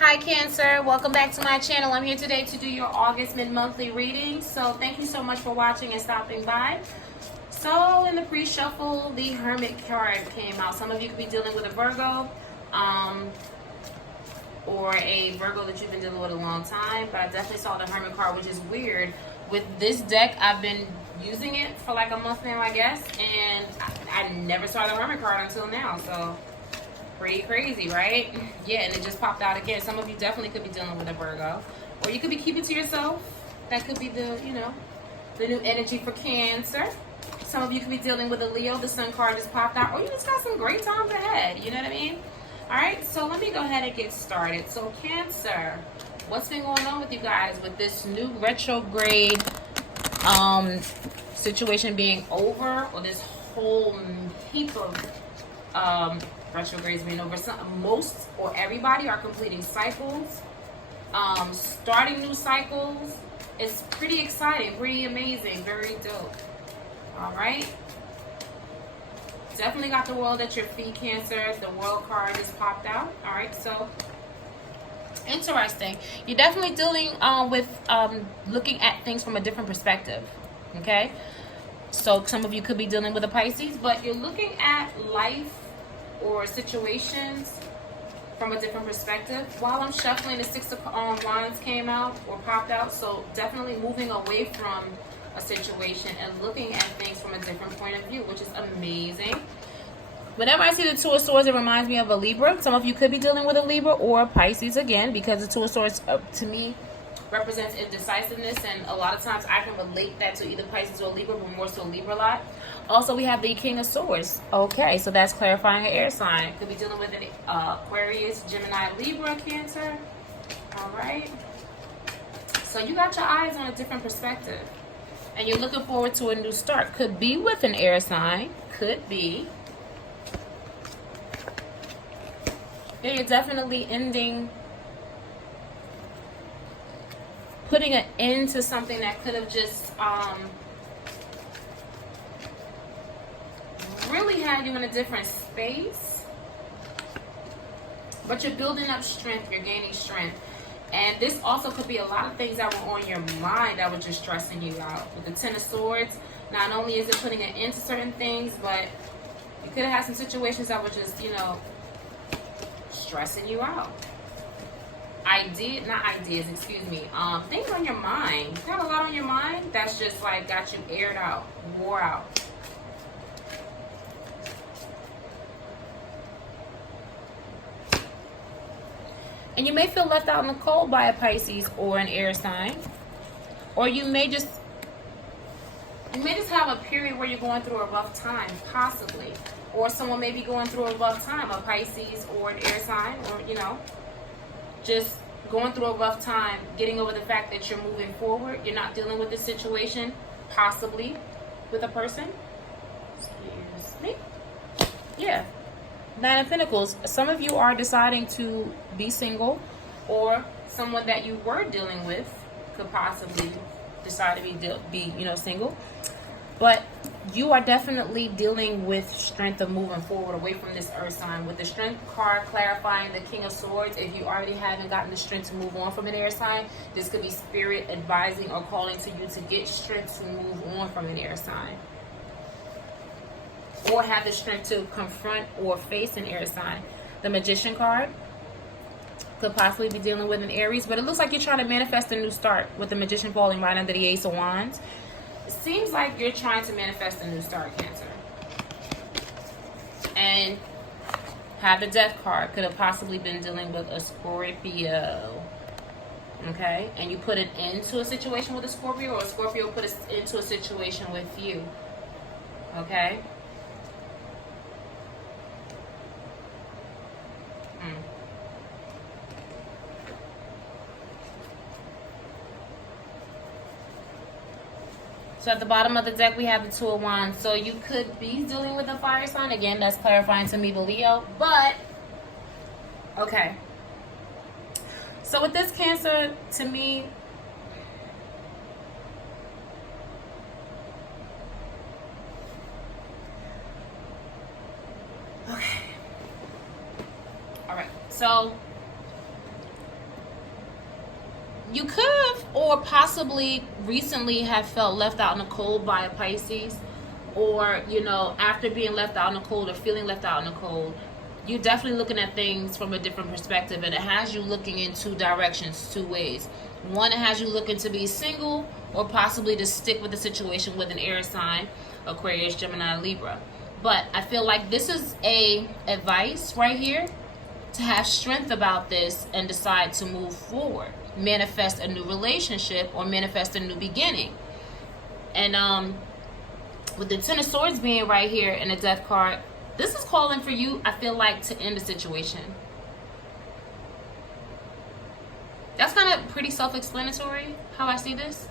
Hi Cancer, welcome back to my channel. I'm here today to do your August mid-monthly reading. So thank you so much for watching and stopping by. So in the pre-shuffle, the Hermit card came out. Some of you could be dealing with a Virgo, or a Virgo that you've been dealing with a long time. But I definitely saw the Hermit card, which is weird. With this deck, I've been using it for like a month now, I guess. And I never saw the Hermit card until now, so pretty crazy, right? Yeah, and it just popped out again. Some of you definitely could be dealing with a Virgo. Or you could be keeping to yourself. That could be the, the new energy for Cancer. Some of you could be dealing with a Leo. The Sun card just popped out. Or you just got some great times ahead. You know what I mean? All right, so let me go ahead and get started. So Cancer, what's been going on with you guys with this new retrograde situation being over, or this whole heap of retrogrades being over? Most or everybody are completing cycles, starting new cycles. It's pretty exciting, pretty amazing, very dope. All right, definitely got the world at your feet, Cancer. The world card just popped out. All right, so interesting. You're definitely dealing with looking at things from a different perspective. Okay, so some of you could be dealing with a Pisces, but you're looking at life or situations from a different perspective. While I'm shuffling, the Six of Wands came out or popped out, so definitely moving away from a situation and looking at things from a different point of view, which is amazing. Whenever I see the Two of Swords, it reminds me of a Libra. Some of you could be dealing with a Libra or a Pisces again, because the Two of Swords to me represents indecisiveness, and a lot of times I can relate that to either Pisces or Libra, but more so Libra a lot. Also, we have the King of Swords. Okay, so that's clarifying an air sign. Could be dealing with an Aquarius, Gemini, Libra, Cancer. All right. So you got your eyes on a different perspective, and you're looking forward to a new start. Could be with an air sign. Could be. Yeah, you're definitely putting an end to something that could have just really had you in a different space. But you're building up strength, you're gaining strength. And this also could be a lot of things that were on your mind that were just stressing you out. With the Ten of Swords, not only is it putting an end to certain things, but you could have had some situations that were just, stressing you out. Things on your mind. You got a lot on your mind that's just like got you aired out, wore out. And you may feel left out in the cold by a Pisces or an air sign. Or you may just have a period where you're going through a rough time, possibly. Or someone may be going through a rough time, a Pisces or an air sign, or, just going through a rough time, getting over the fact that you're moving forward. You're not dealing with this situation, possibly, with a person. Excuse me. Yeah. Nine of Pentacles. Some of you are deciding to be single, or someone that you were dealing with could possibly decide to be single. But you are definitely dealing with strength of moving forward away from this earth sign. With the strength card clarifying the King of Swords, if you already haven't gotten the strength to move on from an air sign, this could be spirit advising or calling to you to get strength to move on from an air sign. Or have the strength to confront or face an air sign. The Magician card could possibly be dealing with an Aries, but it looks like you're trying to manifest a new start with the Magician falling right under the Ace of Wands. It seems like you're trying to manifest a new start, Cancer. And have the Death card. Could have possibly been dealing with a Scorpio. Okay? And you put it into a situation with a Scorpio, or a Scorpio put it into a situation with you. Okay? So at the bottom of the deck, we have the Two of Wands. So you could be dealing with a fire sign. Again, that's clarifying to me, the Leo. But, okay. So with this Cancer, to me, okay. All right. So You could have, or possibly recently have felt left out in the cold by a Pisces, or after being left out in the cold or feeling left out in the cold, you're definitely looking at things from a different perspective, and it has you looking in two directions, two ways. One, it has you looking to be single, or possibly to stick with the situation with an air sign, Aquarius, Gemini, Libra. But I feel like this is a advice right here to have strength about this and decide to move forward, manifest a new relationship or manifest a new beginning. And with the Ten of Swords being right here in the Death card, this is calling for you, I feel like, to end the situation. That's kind of pretty self-explanatory how I see this.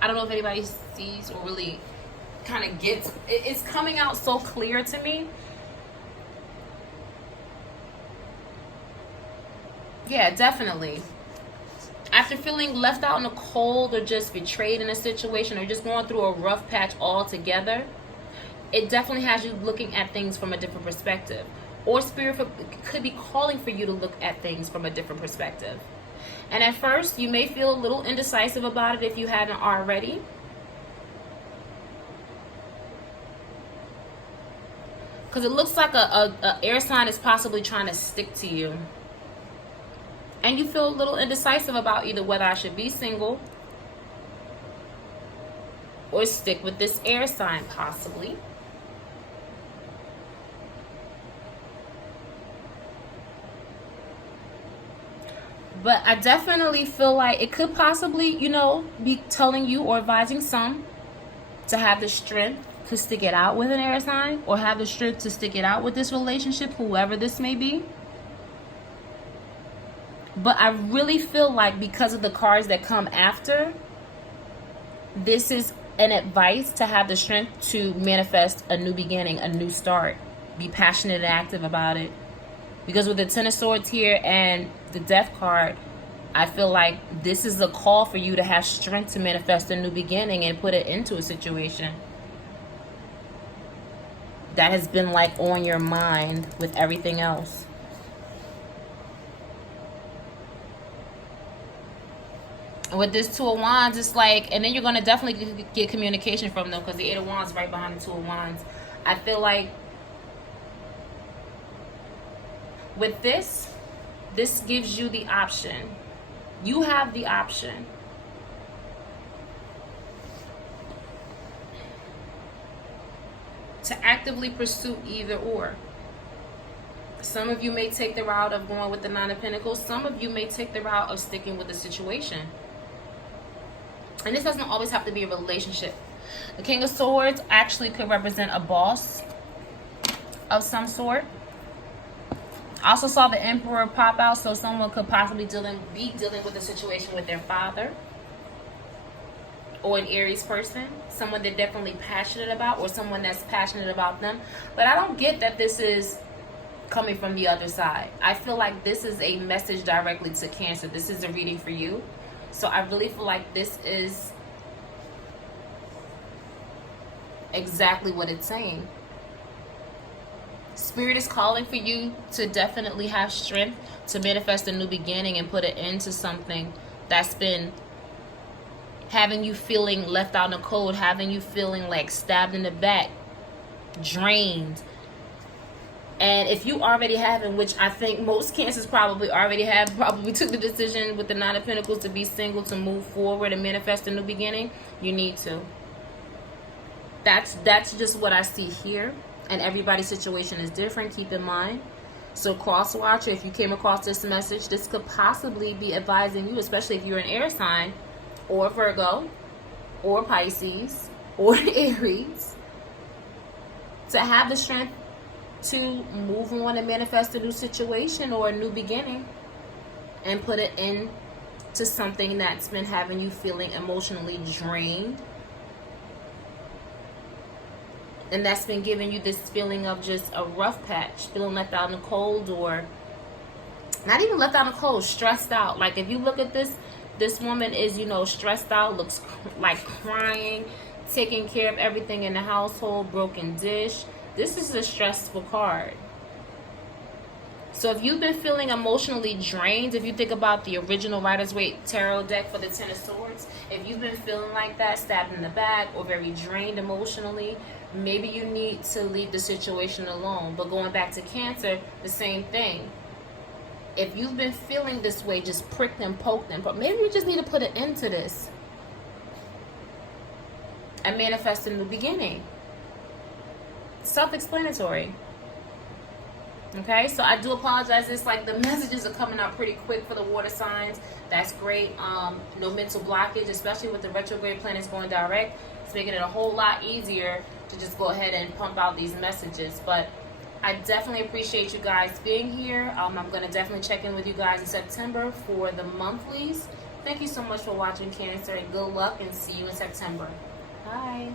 I don't know if anybody sees or really kind of gets. It's coming out so clear to me. Yeah, definitely. After feeling left out in the cold or just betrayed in a situation or just going through a rough patch altogether, it definitely has you looking at things from a different perspective. Or Spirit could be calling for you to look at things from a different perspective. And at first, you may feel a little indecisive about it if you hadn't already. Because it looks like a air sign is possibly trying to stick to you. And you feel a little indecisive about either whether I should be single or stick with this air sign, possibly. But I definitely feel like it could possibly, be telling you or advising some to have the strength to stick it out with an air sign, or have the strength to stick it out with this relationship, whoever this may be. But I really feel like because of the cards that come after, this is an advice to have the strength to manifest a new beginning, a new start. Be passionate and active about it. Because with the Ten of Swords here and the Death card, I feel like this is a call for you to have strength to manifest a new beginning and put it into a situation that has been like on your mind with everything else. With this Two of Wands, it's like, and then you're going to definitely get communication from them because the Eight of Wands is right behind the Two of Wands. I feel like with this gives you the option. You have the option to actively pursue either or. Some of you may take the route of going with the Nine of Pentacles. Some of you may take the route of sticking with the situation. And this doesn't always have to be a relationship. The King of Swords actually could represent a boss of some sort. I also saw the Emperor pop out, so someone could possibly be dealing with a situation with their father or an Aries person, someone they're definitely passionate about or someone that's passionate about them. But I don't get that this is coming from the other side. I feel like this is a message directly to Cancer. This is a reading for you. So I really feel like this is exactly what it's saying. Spirit is calling for you to definitely have strength to manifest a new beginning and put an end to something that's been having you feeling left out in the cold, having you feeling like stabbed in the back, drained. And if you already haven't, which I think most Cancers probably already have, probably took the decision with the Nine of Pentacles to be single, to move forward and manifest a new beginning, you need to. That's just what I see here. And everybody's situation is different, keep in mind. So cross watcher, if you came across this message, this could possibly be advising you, especially if you're an air sign, or Virgo, or Pisces, or Aries, to have the strength to move on and manifest a new situation or a new beginning and put it into something that's been having you feeling emotionally drained, and that's been giving you this feeling of just a rough patch, feeling left out in the cold, or not even left out in the cold, stressed out. Like if you look at this woman is, stressed out, looks like crying, taking care of everything in the household, broken dish. This is a stressful card. So if you've been feeling emotionally drained, if you think about the original Rider-Waite Tarot deck for the Ten of Swords, if you've been feeling like that, stabbed in the back, or very drained emotionally, maybe you need to leave the situation alone. But going back to Cancer, the same thing. If you've been feeling this way, just prick them, poke them. But maybe you just need to put an end to this and manifest in the beginning. Self-explanatory. Okay, so I do apologize. It's like the messages are coming out pretty quick for the water signs. That's great. No mental blockage, especially with the retrograde planets going direct. It's making it a whole lot easier to just go ahead and pump out these messages. But I definitely appreciate you guys being here. I'm going to definitely check in with you guys in September for the monthlies. Thank you so much for watching, Cancer, and good luck, and see you in September. Bye.